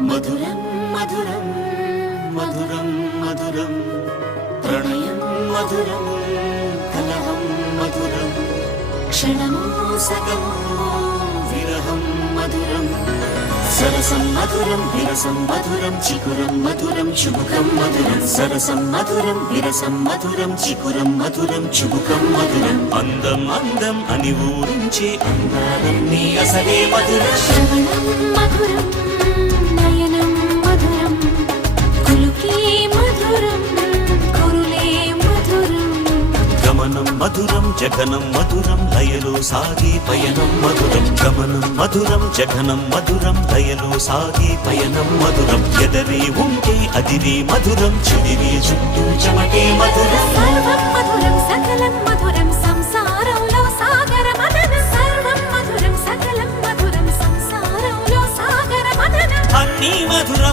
మధురం మధురం మధురం మధురం ప్రణయం మధురం కలహం మధురం క్షణమో సగమో విరహం మధురం సరసం మధురం విరసం మధురం చికురం మధురం చుబుకం మధురం సరసం మధురం విరసం మధురం చికురం మధురం చుబుకం మధురం అందం అందం అని ఊరించే అందాలన్నీ అసలే మధురం శ్రవణం మధురం నయనం మధురం కులుకే మధురం కురులే మధురం గమనం మధురం జగనం మధురం లయలో సాగే పయనం మధురం గమనం మధురం జగనం మధురం లయలో సాగే పయనం మధురం ఎదరే ఉంటే అదిరే మధురం చెదిరే చుట్టూ చెమటే మధురం సర్వం మధురం సకలం మధురం సంసారంలో సాగర మదనం సర్వం మధురం సకలం మధురం సంసారంలో సాగర మదనం అన్నీ మధురం